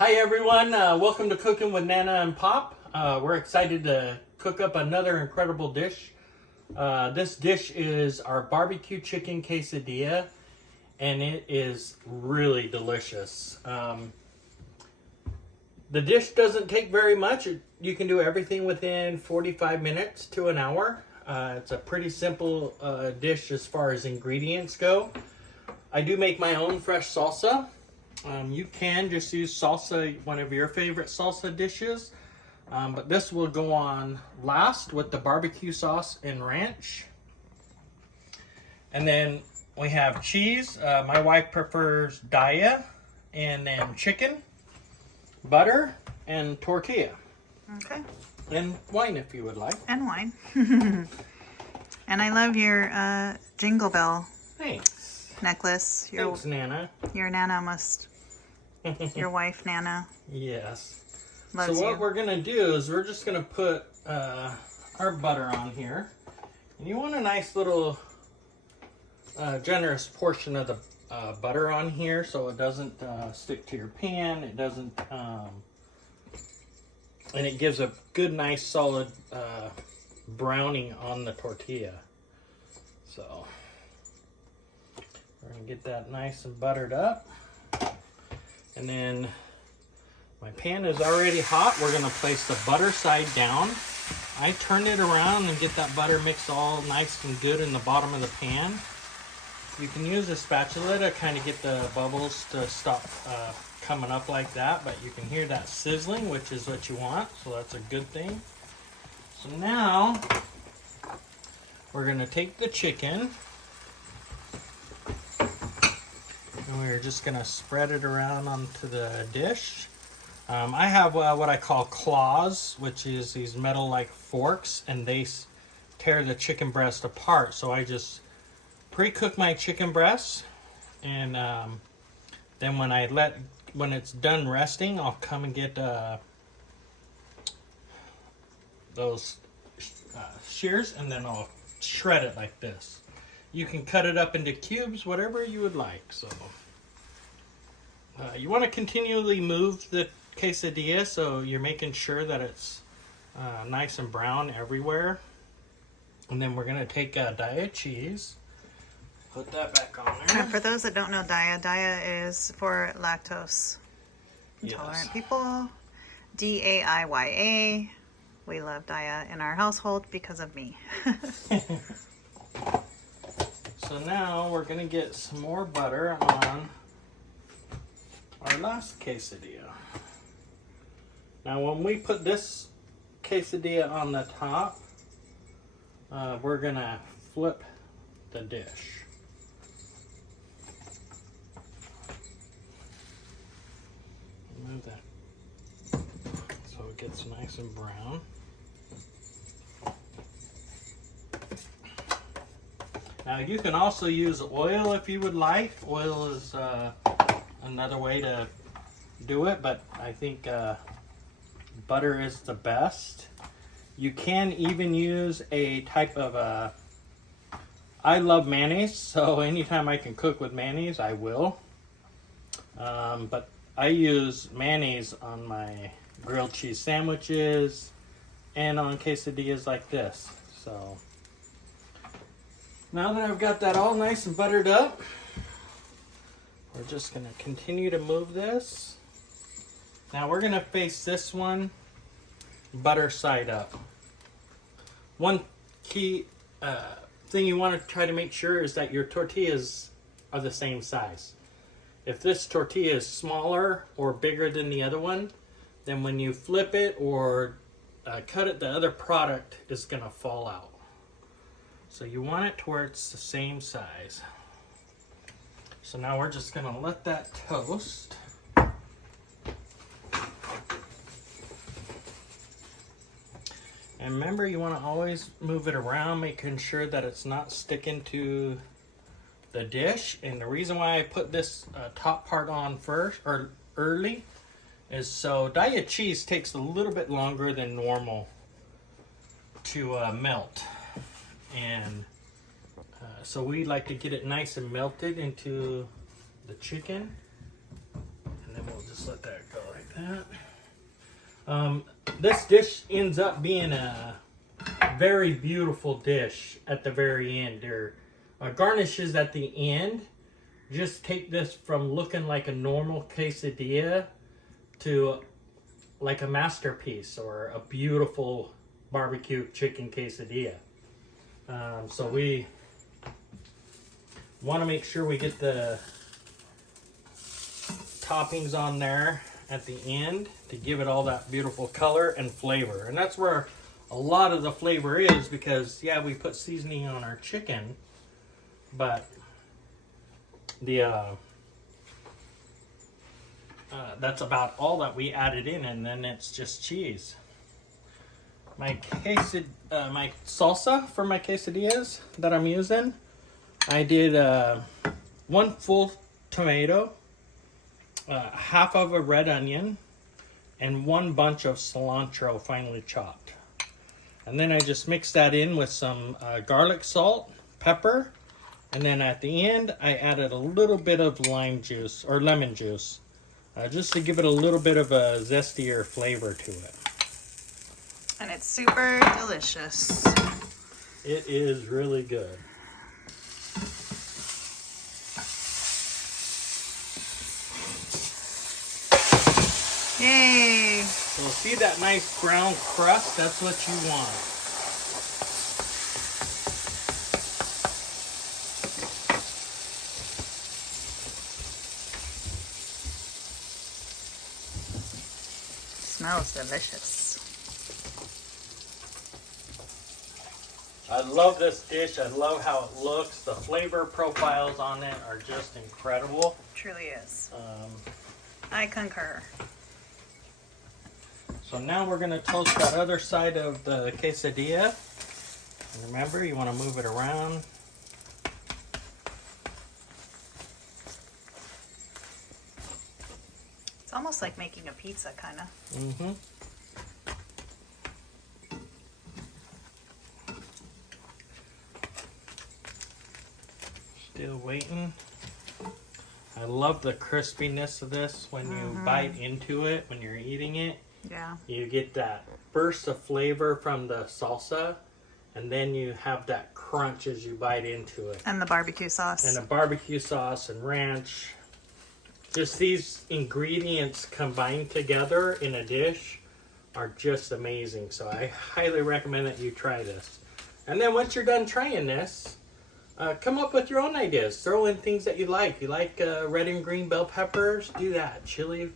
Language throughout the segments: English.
Hi everyone, welcome to Cooking with Nana and Pop. We're excited to cook up another incredible dish. This dish is our BBQ Chicken Quesadilla, and it is really delicious. The dish doesn't take very much. You can do everything within 45 minutes to an hour. It's a pretty simple dish as far as ingredients go. I do make my own fresh salsa. You can just use salsa, one of your favorite salsa dishes, but this will go on last with the barbecue sauce and ranch. And then we have cheese. My wife prefers Daya, and then chicken, butter, and tortilla. Okay. And wine if you would like. And wine. And I love your jingle bell Thanks. necklace. Thanks, Nana. Your Nana must. Your wife, Nana. Yes. Loves So what you. we're going to do is we're just going to put our butter on here. And you want a nice little generous portion of the butter on here so it doesn't stick to your pan. It doesn't, and it gives a good, nice, solid browning on the tortilla. So we're going to get that nice and buttered up. And then my pan is already hot. We're going to place the butter side down. I turn it around and get that butter mixed all nice and good in the bottom of the pan. You can use a spatula to kind of get the bubbles to stop coming up like that, but you can hear that sizzling, which is what you want, so that's a good thing. So now we're going to take the chicken and we're just going to spread it around onto the dish. I have what I call claws, which is these metal-like forks, and they tear the chicken breast apart. So I just pre-cook my chicken breast, and then when it's done resting, I'll come and get those shears, and then I'll shred it like this. You can cut it up into cubes, whatever you would like. So you want to continually move the quesadilla so you're making sure that it's nice and brown everywhere. And then we're going to take Daya cheese, put that back on there. For those that don't know Daya is for lactose intolerant people. Daiya. We love Daya in our household because of me. So now we're going to get some more butter on our last quesadilla. Now when we put this quesadilla on the top, we're going to flip the dish. Move that so it gets nice and brown. Now you can also use oil if you would like. Oil is another way to do it, but I think butter is the best. You can even use a type of I love mayonnaise, so anytime I can cook with mayonnaise, I will. But I use mayonnaise on my grilled cheese sandwiches and on quesadillas like this. So now that I've got that all nice and buttered up, we're just going to continue to move this. Now we're going to face this one butter side up. One key thing you want to try to make sure is that your tortillas are the same size. If this tortilla is smaller or bigger than the other one, then when you flip it or cut it, the other product is going to fall out. So you want it to where it's the same size. So now we're just going to let that toast. And remember, you want to always move it around, making sure that it's not sticking to the dish. And the reason why I put this top part on first or early is so Daya cheese takes a little bit longer than normal to melt. And so we like to get it nice and melted into the chicken, and then we'll just let that go like that. This dish ends up being a very beautiful dish at the very end. There are garnishes at the end. Just take this from looking like a normal quesadilla to like a masterpiece or a beautiful barbecue chicken quesadilla. So we want to make sure we get the toppings on there at the end to give it all that beautiful color and flavor. And that's where a lot of the flavor is, because yeah, we put seasoning on our chicken, but the that's about all that we added in, and then it's just cheese. My salsa for my quesadillas that I'm using, I did 1 full tomato, half of a red onion, and 1 bunch of cilantro finely chopped. And then I just mixed that in with some garlic salt, pepper, and then at the end I added a little bit of lime juice or lemon juice, just to give it a little bit of a zestier flavor to it. And it's super delicious. It is really good. Yay! So see that nice brown crust? That's what you want. Smells delicious. I love this dish. I love how it looks. The flavor profiles on it are just incredible. Truly is. I concur. So now we're going to toast that other side of the quesadilla. And remember, you want to move it around. It's almost like making a pizza, kind of. Mm-hmm. Still waiting. I love the crispiness of this when you bite into it, when you're eating it. Yeah. You get that burst of flavor from the salsa, and then you have that crunch as you bite into it. And the barbecue sauce. And the barbecue sauce and ranch. Just these ingredients combined together in a dish are just amazing. So I highly recommend that you try this. And then once you're done trying this, come up with your own ideas. Throw in things that you like. You like red and green bell peppers? Do that. Chili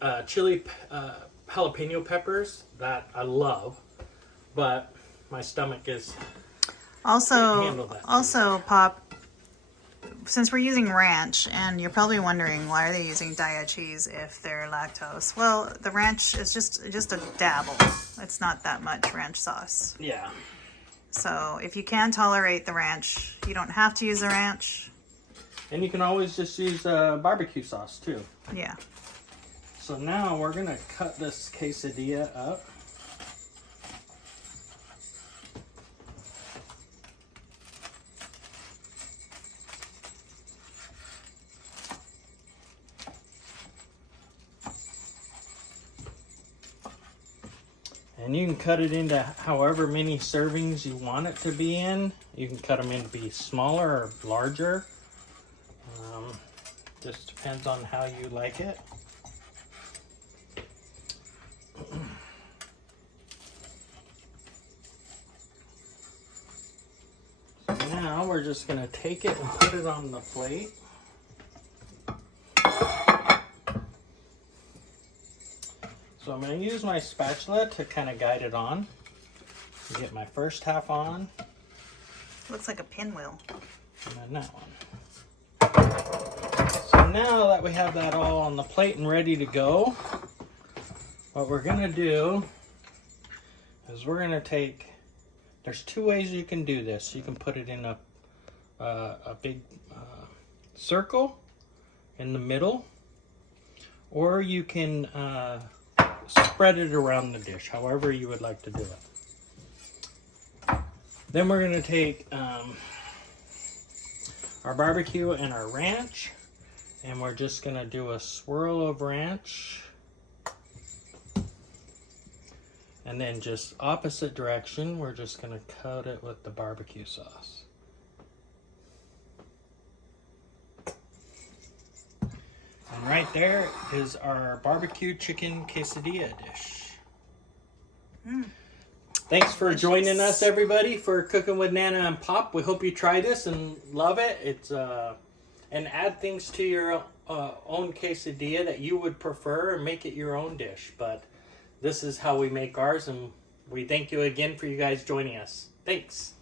jalapeno peppers, that I love, but my stomach is can't handle that. Also, Pop, since we're using ranch, and you're probably wondering why are they using Daiya cheese if they're lactose? Well, the ranch is just a dabble. It's not that much ranch sauce. Yeah. So if you can tolerate the ranch, you don't have to use the ranch. And you can always just use barbecue sauce too. Yeah. So now we're gonna cut this quesadilla up. And you can cut it into however many servings you want it to be in. You can cut them in to be smaller or larger. Just depends on how you like it. So now we're just going to take it and put it on the plate. So I'm going to use my spatula to kind of guide it on. Get my first half on. Looks like a pinwheel. And then that one. So now that we have that all on the plate and ready to go, what we're going to do is we're going to take, there's 2 ways you can do this. You can put it in a big circle in the middle, or you can spread it around the dish, however you would like to do it. Then we're going to take our barbecue and our ranch, And we're just gonna do a swirl of ranch. And then just opposite direction, we're just gonna coat it with the barbecue sauce. And right there is our barbecue chicken quesadilla dish. Thanks for joining us, everybody, for Cooking with Nana and Pop. We hope you try this and love it. It's and add things to your own quesadilla that you would prefer and make it your own dish. But this is how we make ours, and we thank you again for you guys joining us. Thanks.